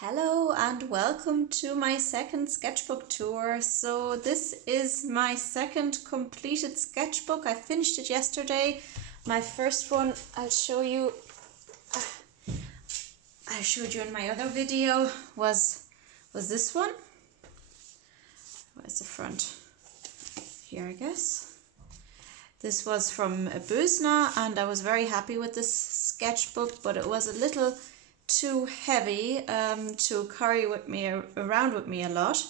Hello and welcome to my second sketchbook tour. So this is my second completed sketchbook. I finished it yesterday. My first one I showed you in my other video was this one. Where's the front? Here, I guess. This was from Bosna and I was very happy with this sketchbook, but it was a little too heavy to carry around with me a lot.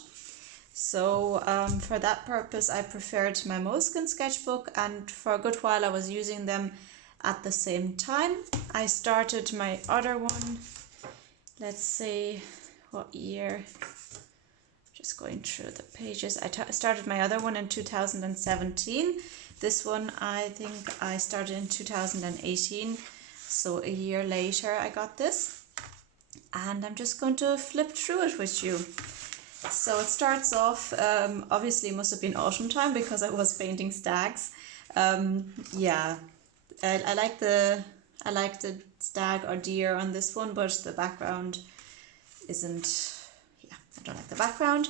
So for that purpose I preferred my Moleskin Sketchbook, and for a good while I was using them at the same time. I started my other one, let's see what year, just going through the pages. I started my other one in 2017. This one I think I started in 2018, so a year later I got this. And I'm just going to flip through it with you. So it starts off, obviously it must have been autumn time because I was painting stags. Yeah, I like the stag or deer on this one, but the background isn't, yeah, I don't like the background.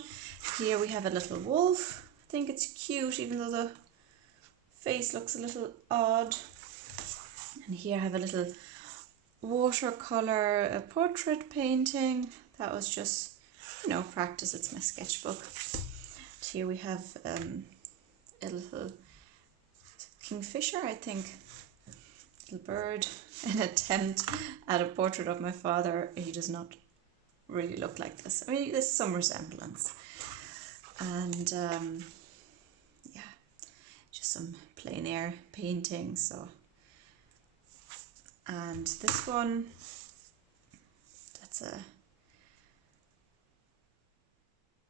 Here we have a little wolf. I think it's cute, even though the face looks a little odd. And here I have a little watercolour portrait painting. That was just, practice. It's my sketchbook. Here we have a little kingfisher, I think, little bird, an attempt at a portrait of my father. He does not really look like this. I mean, there's some resemblance. And yeah, just some plein air painting. So. And this one, that's a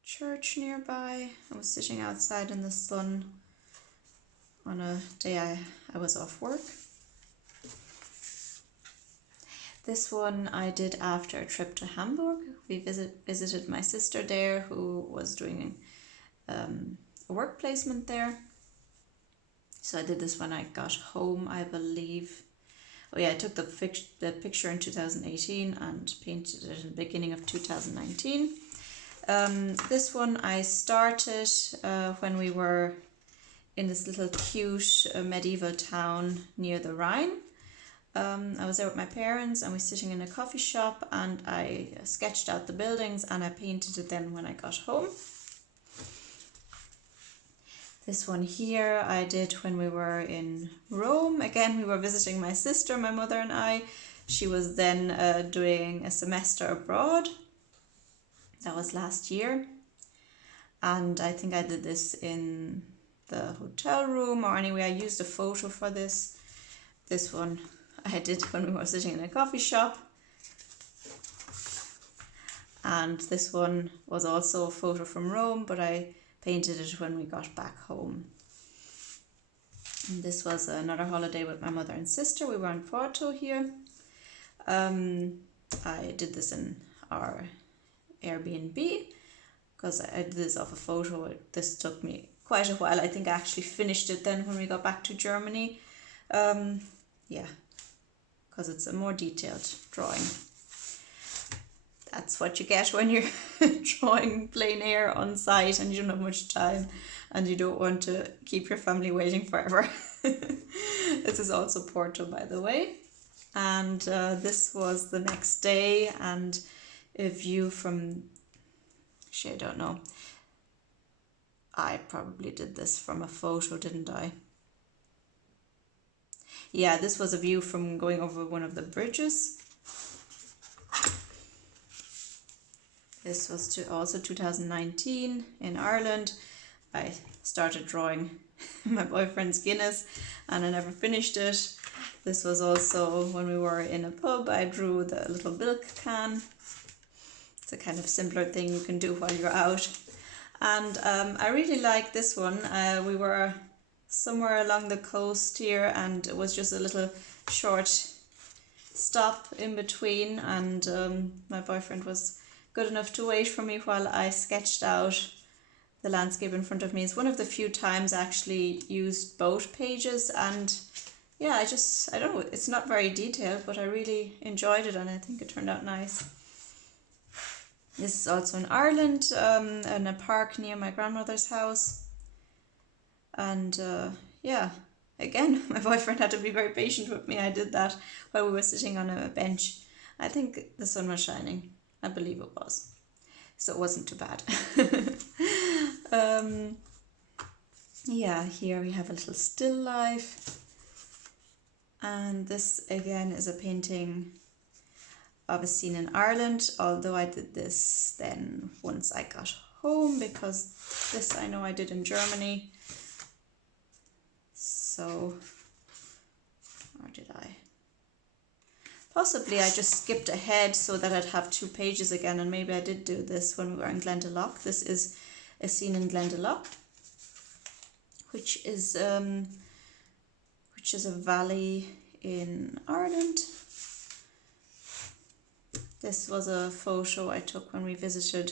church nearby. I was sitting outside in the sun on a day I was off work. This one I did after a trip to Hamburg. We visited my sister there, who was doing a work placement there. So I did this when I got home, I believe. Oh yeah, I took the picture in 2018 and painted it in the beginning of 2019. This one I started when we were in this little cute medieval town near the Rhine. I was there with my parents and we were sitting in a coffee shop, and I sketched out the buildings and I painted it then when I got home. This one here I did when we were in Rome. Again, we were visiting my sister, my mother and I. She was then doing a semester abroad. That was last year. And I think I did this in the hotel room, or anyway, I used a photo for this. This one I did when we were sitting in a coffee shop. And this one was also a photo from Rome, but I painted it when we got back home. And this was another holiday with my mother and sister. We were in Porto here. I did this in our Airbnb because I did this off a photo. This took me quite a while. I think I actually finished it then when we got back to Germany. Yeah, because it's a more detailed drawing. That's what you get when you're drawing plein air on site and you don't have much time and you don't want to keep your family waiting forever. This is also Porto, by the way. And this was the next day, and a view from, actually I don't know, I probably did this from a photo, didn't I? Yeah, this was a view from going over one of the bridges. This was also 2019 in Ireland. I started drawing my boyfriend's Guinness and I never finished it. This was also when we were in a pub. I drew the little milk can. It's a kind of simpler thing you can do while you're out. And I really like this one. We were somewhere along the coast here and it was just a little short stop in between, and my boyfriend was good enough to wait for me while I sketched out the landscape in front of me. It's one of the few times I actually used both pages, and yeah, I don't know, it's not very detailed, but I really enjoyed it and I think it turned out nice. This is also in Ireland, in a park near my grandmother's house. And yeah, again, my boyfriend had to be very patient with me. I did that while we were sitting on a bench. I think the sun was shining. I believe it was. So it wasn't too bad. Yeah, here we have a little still life. And this again is a painting of a scene in Ireland, although I did this then once I got home, because this I know I did in Germany. So, or did I? Possibly I just skipped ahead so that I'd have 2 pages again, and maybe I did do this when we were in Glendalough. This is a scene in Glendalough, which is a valley in Ireland. This was a photo I took when we visited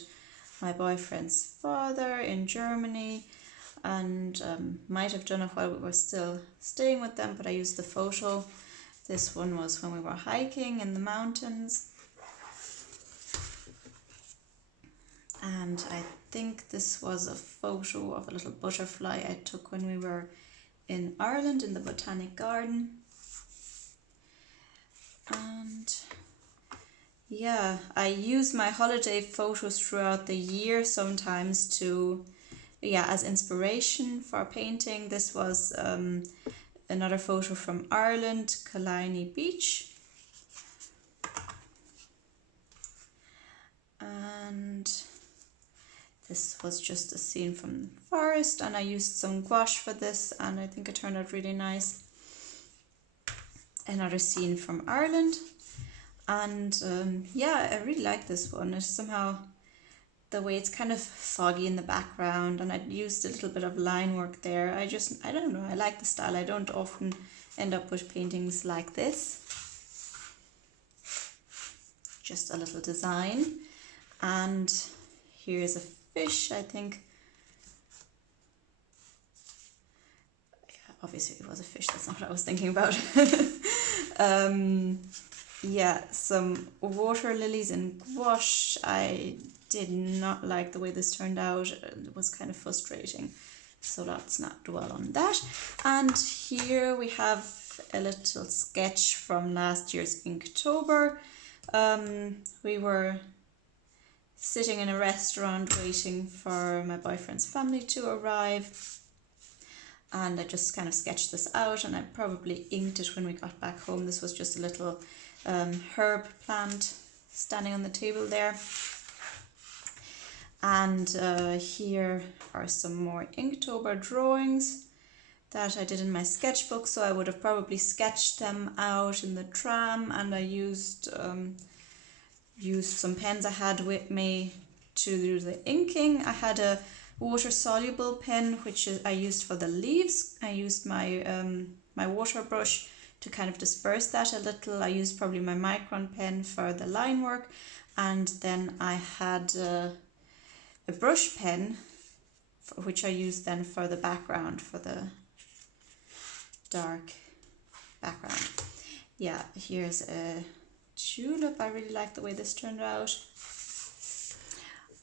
my boyfriend's father in Germany, and might have done it while we were still staying with them, but I used the photo. This one was when we were hiking in the mountains. And I think this was a photo of a little butterfly I took when we were in Ireland in the Botanic Garden. And yeah, I use my holiday photos throughout the year sometimes to, as inspiration for painting. This was another photo from Ireland, Killiney Beach. And this was just a scene from the forest, and I used some gouache for this, and I think it turned out really nice. Another scene from Ireland. And yeah, I really like this one. It's somehow the way it's kind of foggy in the background, and I used a little bit of line work there. I don't know, I like the style. I don't often end up with paintings like this. Just a little design. And here's a fish, I think. Yeah, obviously it was a fish, that's not what I was thinking about. Yeah, some water lilies in gouache. I did not like the way this turned out. It was kind of frustrating, so let's not dwell on that. And here we have a little sketch from last year's Inktober. We were sitting in a restaurant waiting for my boyfriend's family to arrive, and I just kind of sketched this out, and I probably inked it when we got back home. This was just a little herb plant standing on the table there. And here are some more Inktober drawings that I did in my sketchbook. So I would have probably sketched them out in the tram, and I used some pens I had with me to do the inking. I had a water soluble pen which I used for the leaves. I used my my water brush to kind of disperse that a little. I used probably my micron pen for the line work, and then I had a brush pen which I used then for the background, for the dark background. Yeah, here's a tulip. I really like the way this turned out.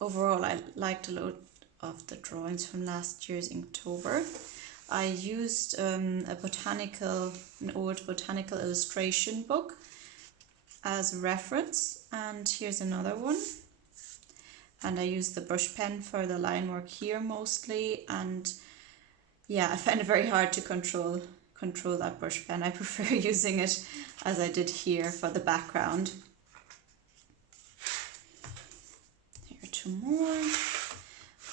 Overall, I liked a lot of the drawings from last year's Inktober. I used an old botanical illustration book as reference, and here's another one. And I used the brush pen for the line work here mostly, and yeah, I find it very hard to control that brush pen. I prefer using it as I did here for the background. Here are 2 more.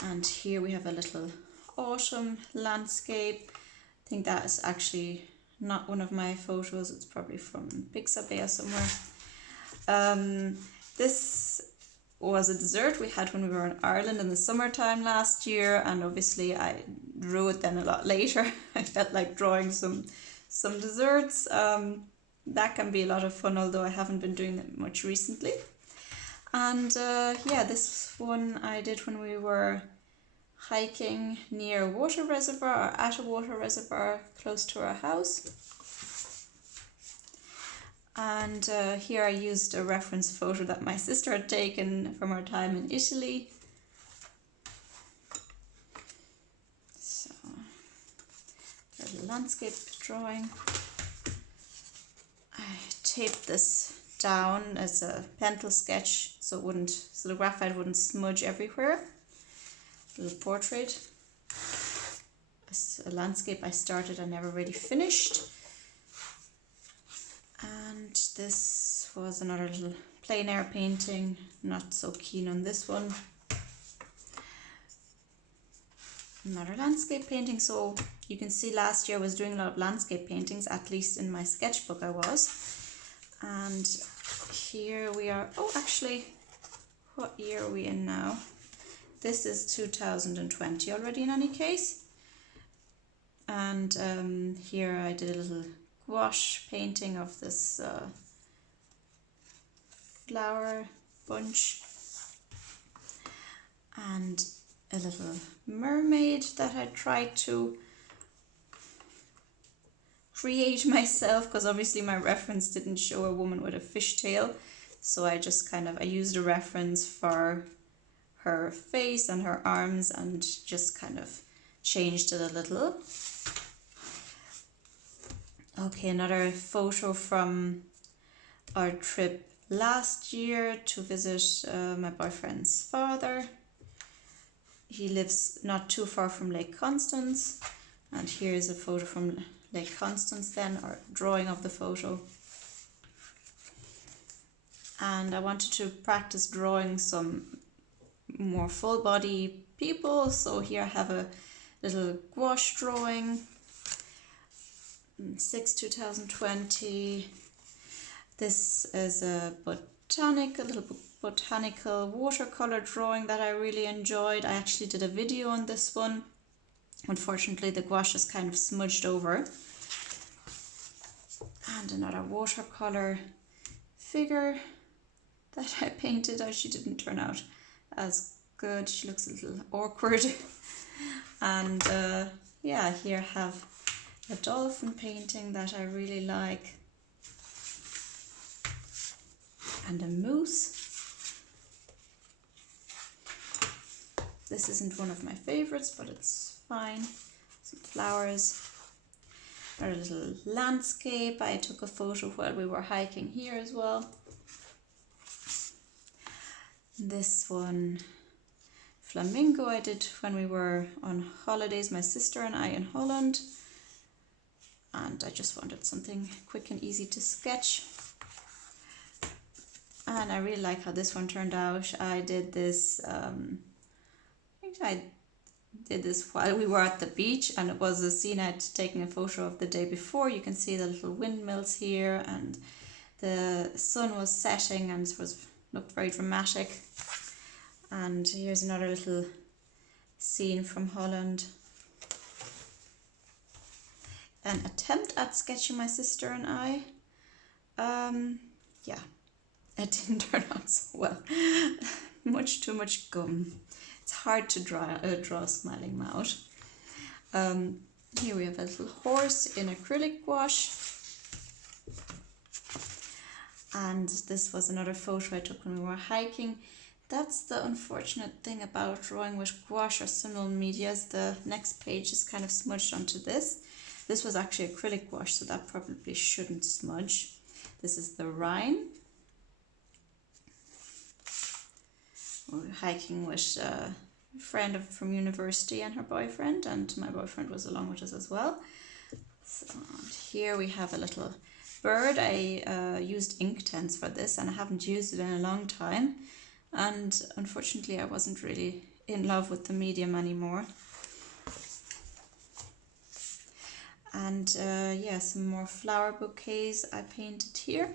And here we have a little autumn landscape. I think that is actually not one of my photos. It's probably from Pixabay or somewhere. This was a dessert we had when we were in Ireland in the summertime last year, and obviously I drew it then a lot later. I felt like drawing some desserts. That can be a lot of fun, although I haven't been doing that much recently. And yeah, this one I did when we were hiking near a water reservoir, or at a water reservoir close to our house. And here I used a reference photo that my sister had taken from her time in Italy. So, there's a landscape drawing. I taped this down as a pencil sketch so the graphite wouldn't smudge everywhere. A little portrait. A landscape I started and never really finished. And this was another little plein air painting, not so keen on this one. Another landscape painting, so you can see last year I was doing a lot of landscape paintings, at least in my sketchbook I was. And here we are, oh actually, what year are we in now? This is 2020 already in any case. And here I did a little gouache painting of this flower bunch and a little mermaid that I tried to create myself, because obviously my reference didn't show a woman with a fishtail, so I just I used a reference for her face and her arms and just changed it a little. Okay, another photo from our trip last year to visit my boyfriend's father. He lives not too far from Lake Constance, and here's a photo from Lake Constance then, or drawing of the photo. And I wanted to practice drawing some more full body people, so here I have a little gouache drawing. 6/2020. This is a little botanical watercolor drawing that I really enjoyed. I actually did a video on this one. Unfortunately, the gouache is kind of smudged over. And another watercolor figure that I painted. She didn't turn out as good. She looks a little awkward. And yeah, here I have a dolphin painting that I really like, and a moose. This isn't one of my favorites, but it's fine. Some flowers. Or a little landscape. I took a photo while we were hiking here as well. This one, Flamingo, I did when we were on holidays, my sister and I, in Holland. And I just wanted something quick and easy to sketch. And I really like how this one turned out. I did this, I did this while we were at the beach, and it was a scene I'd taken a photo of the day before. You can see the little windmills here, and the sun was setting and looked very dramatic. And here's another little scene from Holland. An attempt at sketching my sister and I. Yeah, it didn't turn out so well. Too much gum. It's hard to draw a smiling mouth. Here we have a little horse in acrylic gouache. And this was another photo I took when we were hiking. That's the unfortunate thing about drawing with gouache or similar medias. The next page is kind of smudged onto this. This was actually acrylic gouache, so that probably shouldn't smudge. This is the Rhine. We're hiking with a friend from university and her boyfriend, and my boyfriend was along with us as well. So here we have a little bird. I used Inktense for this, and I haven't used it in a long time. And unfortunately, I wasn't really in love with the medium anymore. And yeah, some more flower bouquets I painted here.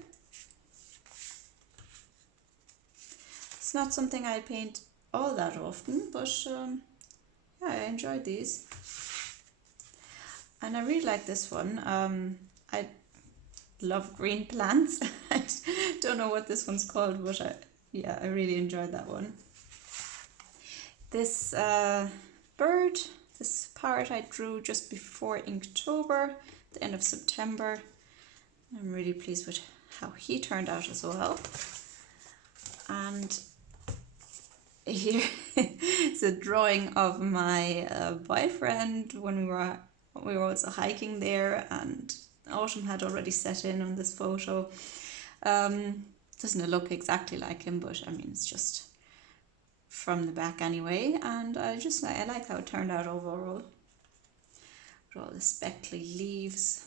It's not something I paint all that often, but yeah, I enjoyed these. And I really like this one. I love green plants. I don't know what this one's called, but I really enjoyed that one. This bird, this parrot I drew just before Inktober, the end of September. I'm really pleased with how he turned out as well. And here is a drawing of my boyfriend when we were also hiking there, and autumn had already set in on this photo. Doesn't look exactly like him, but I mean, it's just from the back anyway, and I like how it turned out overall. With all the speckly leaves.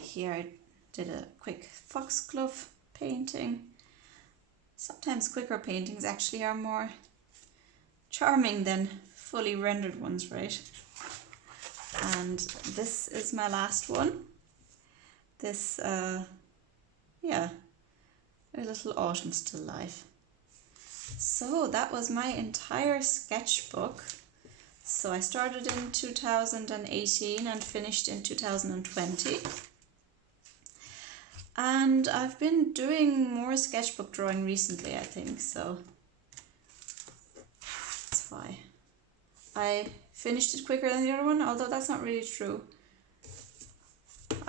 Here I did a quick foxglove painting. Sometimes quicker paintings actually are more charming than fully rendered ones, right? And this is my last one. This, yeah, a little autumn still life. So that was my entire sketchbook. So I started in 2018 and finished in 2020. And I've been doing more sketchbook drawing recently, I think, so that's why. I finished it quicker than the other one, although that's not really true.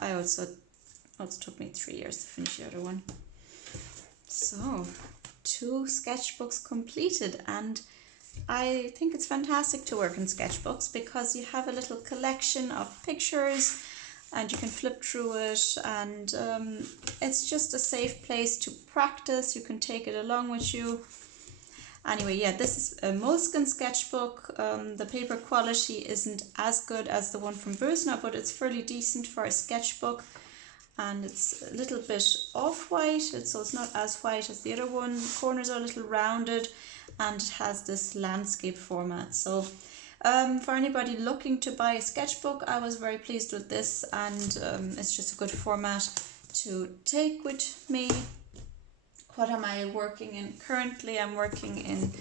It took me 3 years to finish the other one. So, 2 sketchbooks completed, and I think it's fantastic to work in sketchbooks because you have a little collection of pictures and you can flip through it, and it's just a safe place to practice. You can take it along with you. Anyway, yeah, this is a Moleskin Sketchbook. The paper quality isn't as good as the one from Bouquets, but it's fairly decent for a sketchbook, and it's a little bit off-white, so it's not as white as the other one. The corners are a little rounded, and it has this landscape format. So for anybody looking to buy a sketchbook, I was very pleased with this, and it's just a good format to take with me. What am I working in currently? I'm working in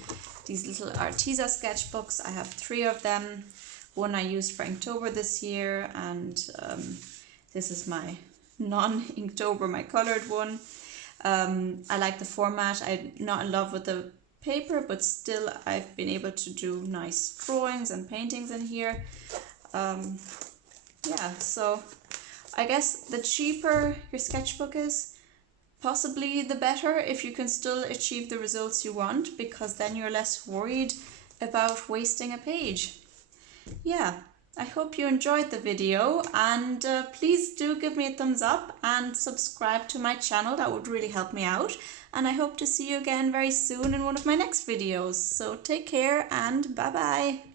these little Arteza sketchbooks. I have 3 of them. One I used for Inktober this year, and this is my non-Inktober, my coloured one. I like the format. I'm not in love with the paper, but still I've been able to do nice drawings and paintings in here. Yeah, so I guess the cheaper your sketchbook is, possibly the better, if you can still achieve the results you want, because then you're less worried about wasting a page. Yeah, I hope you enjoyed the video, and please do give me a thumbs up and subscribe to my channel. That would really help me out, and I hope to see you again very soon in one of my next videos. So take care and bye bye.